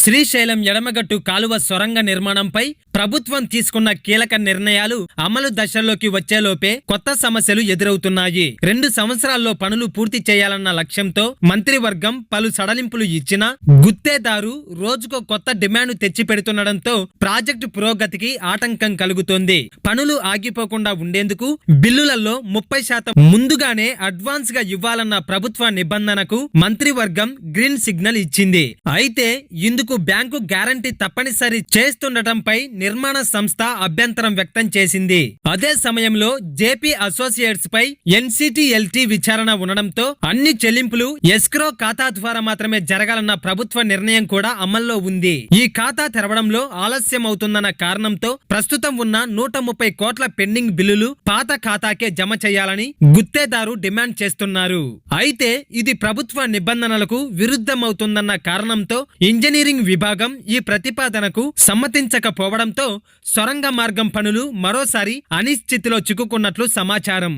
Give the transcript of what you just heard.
శ్రీశైలం ఎడమగట్టు కాలువ సొరంగ నిర్మాణంపై ప్రభుత్వం తీసుకున్న కీలక నిర్ణయాలు అమలు దశల్లోకి వచ్చేలోపే కొత్త సమస్యలు ఎదురవుతున్నాయి. 2 సంవత్సరాల్లో పనులు పూర్తి చేయాలన్న లక్ష్యంతో మంత్రివర్గం పలు సడలింపులు ఇచ్చినా గుత్తేదారు రోజుకో కొత్త డిమాండ్ తెచ్చి పెడుతుండటంతో ప్రాజెక్టు పురోగతికి ఆటంకం కలుగుతోంది. పనులు ఆగిపోకుండా ఉండేందుకు బిల్లులలో 30% ముందుగానే అడ్వాన్స్ గా ఇవ్వాలన్న ప్రభుత్వ నిబంధనకు మంత్రివర్గం గ్రీన్ సిగ్నల్ ఇచ్చింది. అయితే ఇందుకు బ్యాంకు గ్యారంటీ తప్పనిసరి చేస్తుండటంపై నిర్మాణ సంస్థ అభ్యంతరం వ్యక్తం చేసింది. అదే సమయంలో జేపీ అసోసియేట్స్ పై ఎన్సిటిఎల్టీ విచారణ ఉండడంతో అన్ని చెల్లింపులు ఎస్క్రో ఖాతా ద్వారా మాత్రమే జరగాలన్న ప్రభుత్వ నిర్ణయం కూడా అమల్లో ఉంది. ఈ ఖాతా తెరవడంలో ఆలస్యం అవుతుందన్న కారణంతో ప్రస్తుతం ఉన్న 130 కోట్ల పెండింగ్ బిల్లులు పాత ఖాతాకే జమ చేయాలని గుత్తేదారు డిమాండ్ చేస్తున్నారు. అయితే ఇది ప్రభుత్వ నిబంధనలకు విరుద్ధమవుతుందన్న కారణంతో ఇంజనీరింగ్ విభాగం ఈ ప్రతిపాదనకు సమ్మతించకపోవడంతో సొరంగ మార్గం పనులు మరోసారి అనిశ్చితిలో చిక్కుకున్నట్లు సమాచారం.